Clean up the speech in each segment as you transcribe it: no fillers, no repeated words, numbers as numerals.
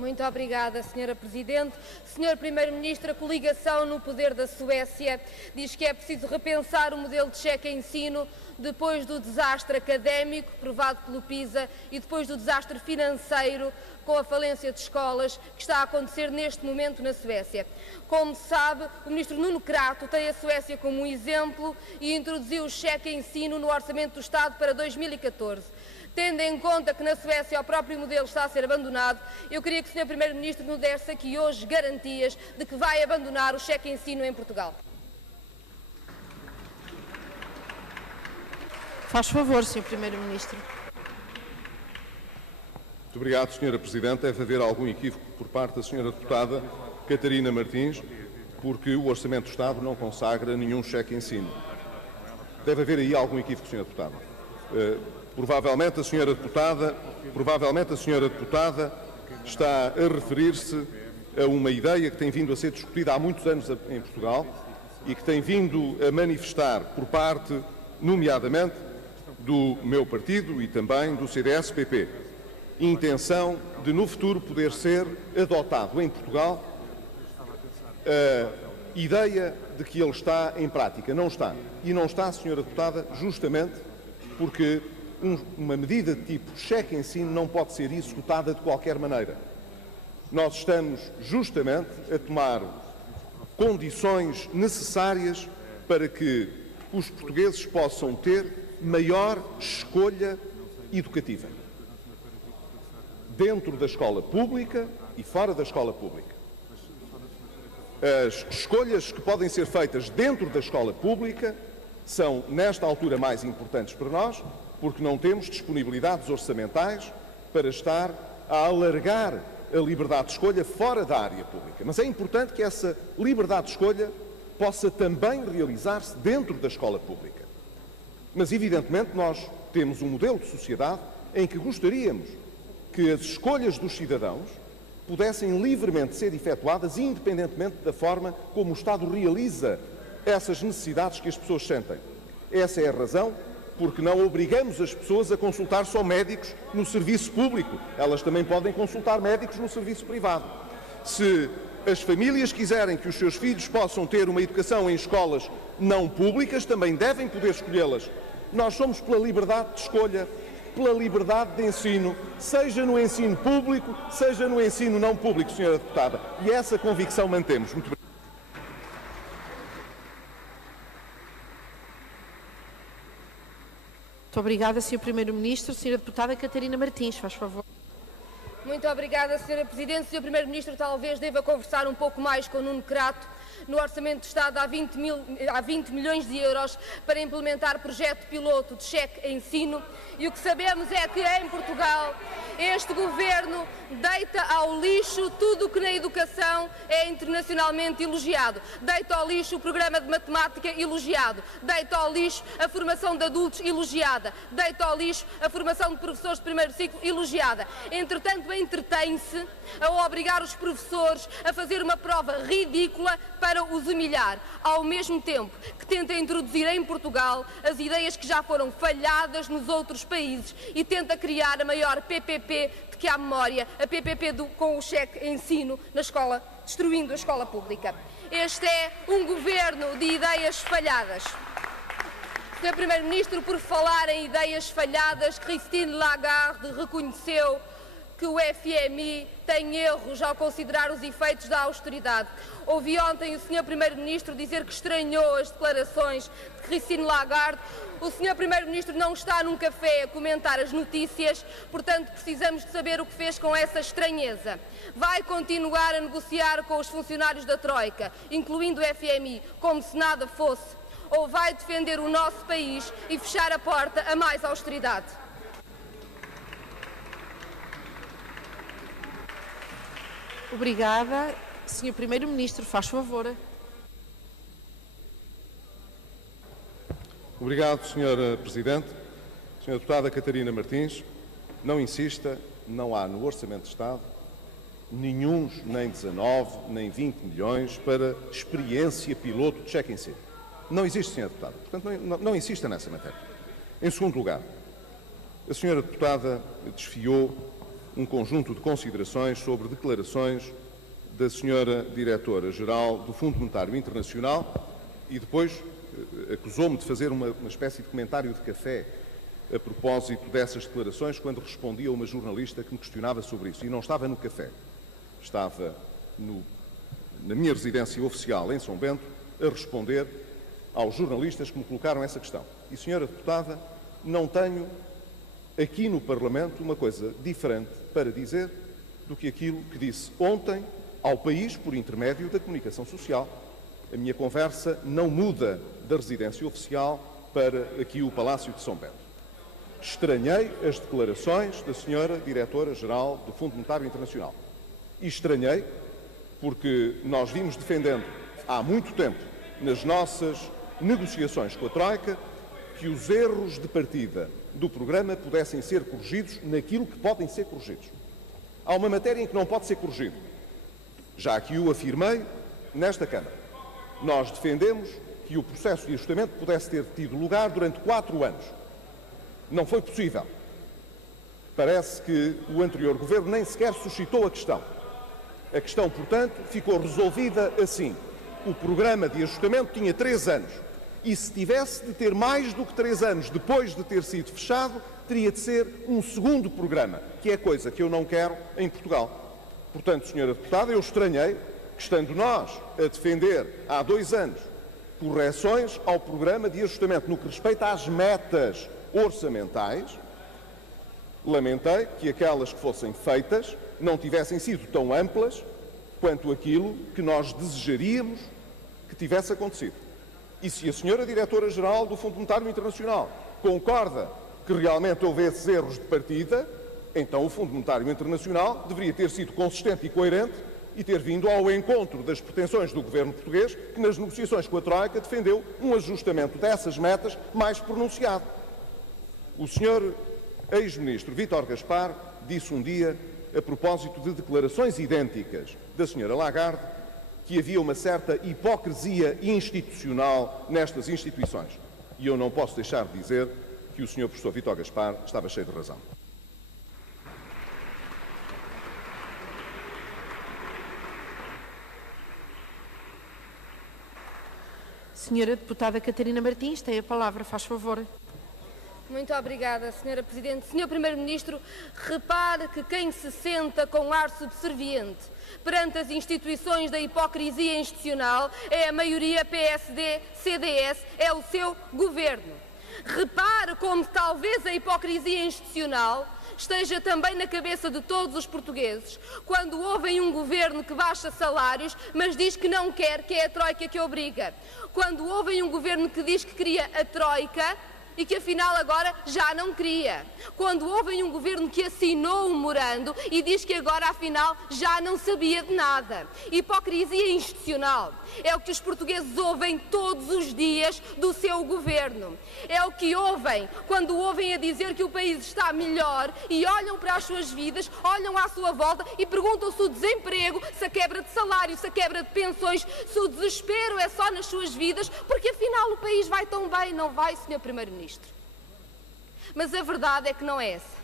Muito obrigada, Sra. Presidente. Sr. Primeiro-Ministro, a coligação no poder da Suécia diz que é preciso repensar o modelo de cheque-ensino depois do desastre académico provado pelo PISA e depois do desastre financeiro com a falência de escolas que está a acontecer neste momento na Suécia. Como se sabe, o Ministro Nuno Crato tem a Suécia como um exemplo e introduziu o cheque-ensino no Orçamento do Estado para 2014. Tendo em conta que na Suécia o próprio modelo está a ser abandonado, eu queria que o Sr. Primeiro-Ministro nos desse aqui hoje garantias de que vai abandonar o cheque-ensino em Portugal. Faz favor, Sr. Primeiro-Ministro. Muito obrigado, Sra. Presidente. Deve haver algum equívoco por parte da Sra. Deputada Catarina Martins, porque o Orçamento do Estado não consagra nenhum cheque-ensino. Deve haver aí algum equívoco, Sra. Deputada. Provavelmente a Sra. Deputada está a referir-se a uma ideia que tem vindo a ser discutida há muitos anos em Portugal e que tem vindo a manifestar por parte, nomeadamente, do meu partido e também do CDS-PP, intenção de no futuro poder ser adotado em Portugal a ideia de que ele está em prática. Não está. E não está, Sra. Deputada, justamente porque uma medida de tipo cheque-ensino não pode ser executada de qualquer maneira. Nós estamos justamente a tomar condições necessárias para que os portugueses possam ter maior escolha educativa, dentro da escola pública e fora da escola pública. As escolhas que podem ser feitas dentro da escola pública são, nesta altura, mais importantes para nós, porque não temos disponibilidades orçamentais para estar a alargar a liberdade de escolha fora da área pública. Mas é importante que essa liberdade de escolha possa também realizar-se dentro da escola pública. Mas, evidentemente, nós temos um modelo de sociedade em que gostaríamos que as escolhas dos cidadãos pudessem livremente ser efetuadas, independentemente da forma como o Estado realiza essas necessidades que as pessoas sentem. Essa é a razão porque não obrigamos as pessoas a consultar só médicos no serviço público. Elas também podem consultar médicos no serviço privado. Se as famílias quiserem que os seus filhos possam ter uma educação em escolas não públicas, também devem poder escolhê-las. Nós somos pela liberdade de escolha, pela liberdade de ensino, seja no ensino público, seja no ensino não público, Sra. Deputada. E essa convicção mantemos. Muito obrigado. Muito obrigada, Sr. Primeiro-Ministro. Sra. Deputada Catarina Martins, faz favor. Muito obrigada, Sra. Presidente. Sr. Primeiro-Ministro talvez deva conversar um pouco mais com o Nuno Crato. No Orçamento do Estado há 20 milhões de euros para implementar projeto piloto de cheque-ensino e o que sabemos é que em Portugal este Governo deita ao lixo tudo o que na educação é internacionalmente elogiado. Deita ao lixo o programa de matemática elogiado. Deita ao lixo a formação de adultos elogiada. Deita ao lixo a formação de professores de primeiro ciclo elogiada. Entretanto, entretém-se a obrigar os professores a fazer uma prova ridícula para os humilhar, ao mesmo tempo que tenta introduzir em Portugal as ideias que já foram falhadas nos outros países e tenta criar a maior PPP de que há memória, a PPP com o cheque-ensino na escola, destruindo a escola pública. Este é um governo de ideias falhadas. Sr. Primeiro-Ministro, por falar em ideias falhadas, Christine Lagarde reconheceu que o FMI tem erros ao considerar os efeitos da austeridade. Ouvi ontem o Sr. Primeiro-Ministro dizer que estranhou as declarações de Christine Lagarde. O Sr. Primeiro-Ministro não está num café a comentar as notícias, portanto precisamos de saber o que fez com essa estranheza. Vai continuar a negociar com os funcionários da Troika, incluindo o FMI, como se nada fosse, ou vai defender o nosso país e fechar a porta a mais austeridade? Obrigada. Sr. Primeiro-Ministro, faz favor. Obrigado, Sra. Presidente. Sra. Deputada Catarina Martins, não insista, não há no Orçamento de Estado nenhuns, nem 19, nem 20 milhões para experiência piloto de cheque-ensino. Não existe, Sra. Deputada. Portanto, não insista nessa matéria. Em segundo lugar, a Sra. Deputada desfiou um conjunto de considerações sobre declarações da Sra. Diretora-Geral do Fundo Monetário Internacional e depois acusou-me de fazer uma espécie de comentário de café a propósito dessas declarações quando respondi a uma jornalista que me questionava sobre isso. E não estava no café, estava na minha residência oficial em São Bento a responder aos jornalistas que me colocaram essa questão. E, Sra. Deputada, não tenho aqui no Parlamento uma coisa diferente para dizer do que aquilo que disse ontem ao país por intermédio da comunicação social. A minha conversa não muda da residência oficial para aqui o Palácio de São Bento. Estranhei as declarações da Sra. Diretora-Geral do Fundo Monetário Internacional. E estranhei porque nós vimos defendendo há muito tempo, nas nossas negociações com a Troika, que os erros de partida do programa pudessem ser corrigidos naquilo que podem ser corrigidos. Há uma matéria em que não pode ser corrigido. Já aqui o afirmei nesta Câmara. Nós defendemos que o processo de ajustamento pudesse ter tido lugar durante 4 anos. Não foi possível. Parece que o anterior Governo nem sequer suscitou a questão. A questão, portanto, ficou resolvida assim. O programa de ajustamento tinha 3 anos. E se tivesse de ter mais do que 3 anos depois de ter sido fechado, teria de ser um segundo programa, que é coisa que eu não quero em Portugal. Portanto, Sra. Deputada, eu estranhei que, estando nós a defender há 2 anos correções ao programa de ajustamento no que respeita às metas orçamentais, lamentei que aquelas que fossem feitas não tivessem sido tão amplas quanto aquilo que nós desejaríamos que tivesse acontecido. E se a Sra. Diretora-Geral do Fundo Monetário Internacional concorda que realmente houve esses erros de partida, então o Fundo Monetário Internacional deveria ter sido consistente e coerente e ter vindo ao encontro das pretensões do Governo português, que nas negociações com a Troika defendeu um ajustamento dessas metas mais pronunciado. O Sr. ex-ministro Vítor Gaspar disse um dia, a propósito de declarações idênticas da Sra. Lagarde, que havia uma certa hipocrisia institucional nestas instituições. E eu não posso deixar de dizer que o Sr. professor Vítor Gaspar estava cheio de razão. Senhora Deputada Catarina Martins, tem a palavra, faz favor. Muito obrigada, Sra. Presidente. Sr. Primeiro-Ministro, repare que quem se senta com ar subserviente perante as instituições da hipocrisia institucional é a maioria PSD-CDS, é o seu governo. Repare como talvez a hipocrisia institucional esteja também na cabeça de todos os portugueses, quando ouvem um governo que baixa salários, mas diz que não quer, que é a Troika que obriga. Quando ouvem um governo que diz que queria a Troika e que afinal agora já não queria. Quando ouvem um governo que assinou um memorando e diz que agora afinal já não sabia de nada. Hipocrisia institucional. É o que os portugueses ouvem todos os dias do seu governo. É o que ouvem quando ouvem a dizer que o país está melhor e olham para as suas vidas, olham à sua volta e perguntam se o desemprego, se a quebra de salário, se a quebra de pensões, se o desespero é só nas suas vidas, porque afinal o país vai tão bem, não vai, Sr. Primeiro-Ministro? Mas a verdade é que não é essa.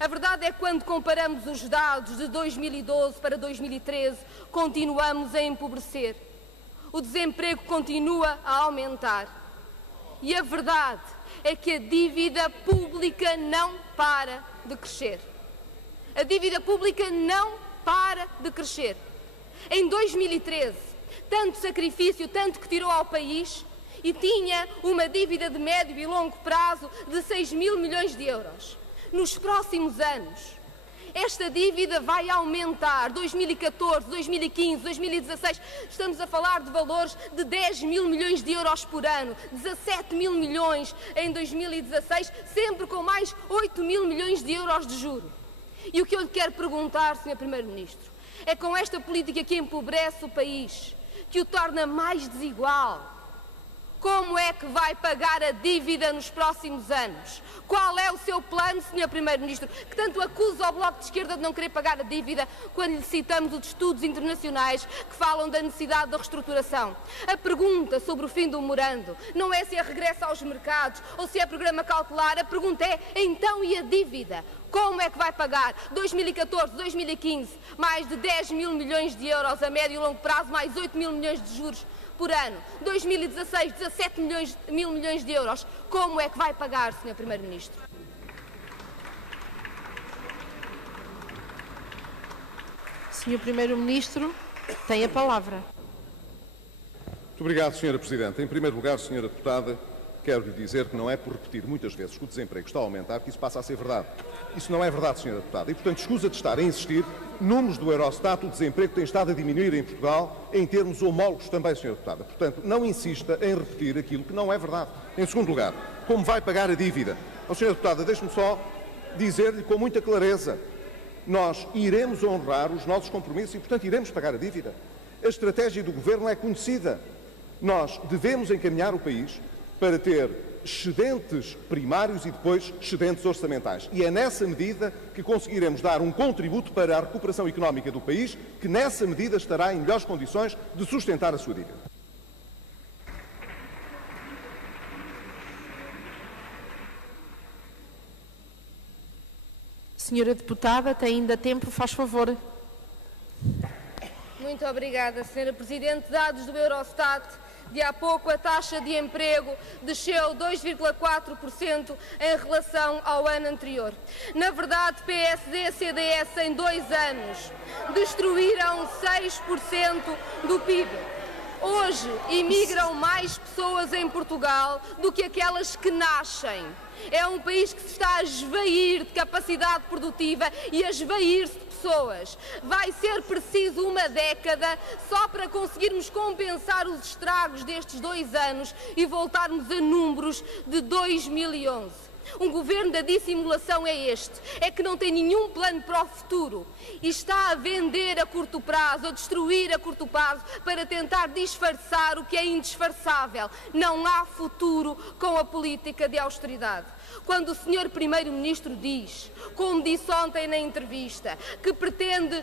A verdade é que quando comparamos os dados de 2012 para 2013, continuamos a empobrecer. O desemprego continua a aumentar. E a verdade é que a dívida pública não para de crescer. A dívida pública não para de crescer. Em 2013, tanto sacrifício, tanto que tirou ao país, e tinha uma dívida de médio e longo prazo de 6 mil milhões de euros. Nos próximos anos, esta dívida vai aumentar. 2014, 2015, 2016, estamos a falar de valores de 10 mil milhões de euros por ano, 17 mil milhões em 2016, sempre com mais 8 mil milhões de euros de juro. E o que eu lhe quero perguntar, Sr. Primeiro-Ministro, é com esta política que empobrece o país, que o torna mais desigual, Como é que vai pagar a dívida nos próximos anos? Qual é o seu plano, Sr. Primeiro-Ministro, que tanto acusa o Bloco de Esquerda de não querer pagar a dívida quando lhe citamos os estudos internacionais que falam da necessidade da reestruturação? A pergunta sobre o fim do memorando não é se é regresso aos mercados ou se é programa cautelar, a pergunta é, então, e a dívida? Como é que vai pagar? 2014, 2015, mais de 10 mil milhões de euros a médio e longo prazo, mais 8 mil milhões de juros por ano. 2016, 17 mil milhões de euros. Como é que vai pagar, Sr. Primeiro-Ministro? Sr. Primeiro-Ministro, tem a palavra. Muito obrigado, Sra. Presidente. Em primeiro lugar, Sra. Deputada, quero lhe dizer que não é por repetir muitas vezes que o desemprego está a aumentar que isso passa a ser verdade. Isso não é verdade, Sra. Deputada. E, portanto, escusa de estar a insistir. Números do Eurostat, o desemprego tem estado a diminuir em Portugal em termos homólogos também, Sra. Deputada. Portanto, não insista em repetir aquilo que não é verdade. Em segundo lugar, como vai pagar a dívida? Sra. Deputada, deixe-me só dizer-lhe com muita clareza. Nós iremos honrar os nossos compromissos e, portanto, iremos pagar a dívida. A estratégia do Governo é conhecida. Nós devemos encaminhar o país para ter excedentes primários e depois excedentes orçamentais. E é nessa medida que conseguiremos dar um contributo para a recuperação económica do país, que nessa medida estará em melhores condições de sustentar a sua dívida. Senhora deputada, tem ainda tempo, faz favor. Muito obrigada, Sra. Presidente. Dados do Eurostat, de há pouco a taxa de emprego desceu 2,4% em relação ao ano anterior. Na verdade, PSD e CDS em 2 anos destruíram 6% do PIB. Hoje imigram mais pessoas em Portugal do que aquelas que nascem. É um país que se está a esvair de capacidade produtiva e a esvair-se de pessoas. Vai ser preciso uma década só para conseguirmos compensar os estragos destes 2 anos e voltarmos a números de 2011. Um governo da dissimulação é este, é que não tem nenhum plano para o futuro e está a vender a curto prazo, a destruir a curto prazo para tentar disfarçar o que é indisfarçável. Não há futuro com a política de austeridade. Quando o Sr. Primeiro-Ministro diz, como disse ontem na entrevista, que pretende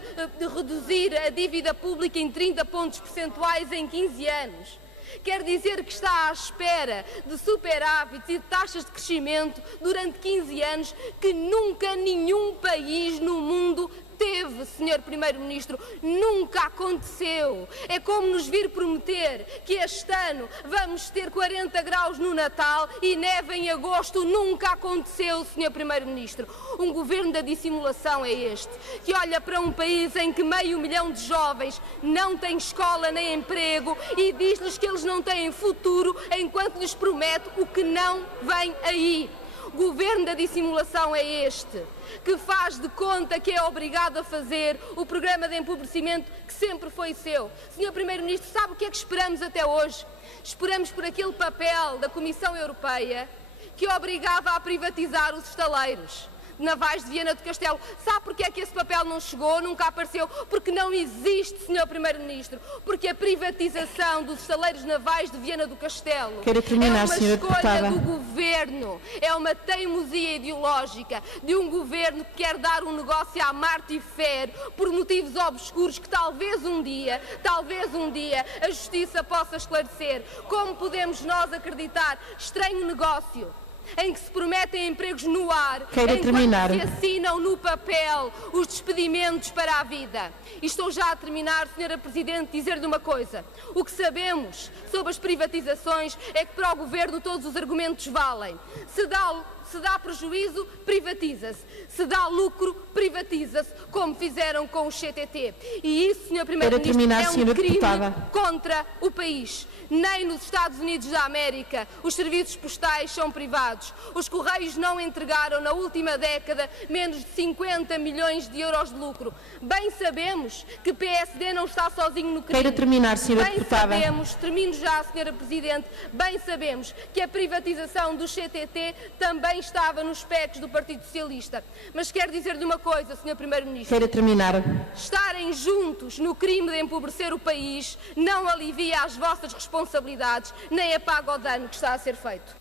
reduzir a dívida pública em 30 pontos percentuais em 15 anos, quer dizer que está à espera de superávites e de taxas de crescimento durante 15 anos que nunca nenhum país no mundo teve, Sr. Primeiro-Ministro, nunca aconteceu. É como nos vir prometer que este ano vamos ter 40 graus no Natal e neve em agosto. Nunca aconteceu, Sr. Primeiro-Ministro. Um governo da dissimulação é este, que olha para um país em que 500 mil de jovens não têm escola nem emprego e diz-lhes que eles não têm futuro enquanto lhes promete o que não vem aí. Governo da dissimulação é este, que faz de conta que é obrigado a fazer o programa de empobrecimento que sempre foi seu. Sr. Primeiro-Ministro, sabe o que é que esperamos até hoje? Esperamos por aquele papel da Comissão Europeia que obrigava a privatizar os estaleiros navais de Viana do Castelo. Sabe porque é que esse papel não chegou, nunca apareceu? Porque não existe, Sr. Primeiro-Ministro. Porque a privatização dos estaleiros navais de Viana do Castelo terminar, é uma escolha do Governo, é uma teimosia ideológica de um Governo que quer dar um negócio à Marte e Fer por motivos obscuros que talvez um dia, a Justiça possa esclarecer. Como podemos nós acreditar? Estranho negócio em que se prometem empregos no ar, enquanto se assinam no papel os despedimentos para a vida. E estou já a terminar, Sra. Presidente, dizer-lhe uma coisa. O que sabemos sobre as privatizações é que para o Governo todos os argumentos valem. Se dá prejuízo, privatiza-se. Se dá lucro, privatiza-se, como fizeram com o CTT. E isso, Sr. Primeiro-Ministro, é um crime contra o país. Nem nos Estados Unidos da América os serviços postais são privados. Os Correios não entregaram na última década menos de 50 milhões de euros de lucro. Bem sabemos que PSD não está sozinho no crime. Termino já, Sra. Presidente, bem sabemos que a privatização do CTT também estava nos PECs do Partido Socialista. Mas quero dizer-lhe uma coisa, Sr. Primeiro-Ministro. Queira terminar. Estarem juntos no crime de empobrecer o país não alivia as vossas responsabilidades, nem apaga o dano que está a ser feito.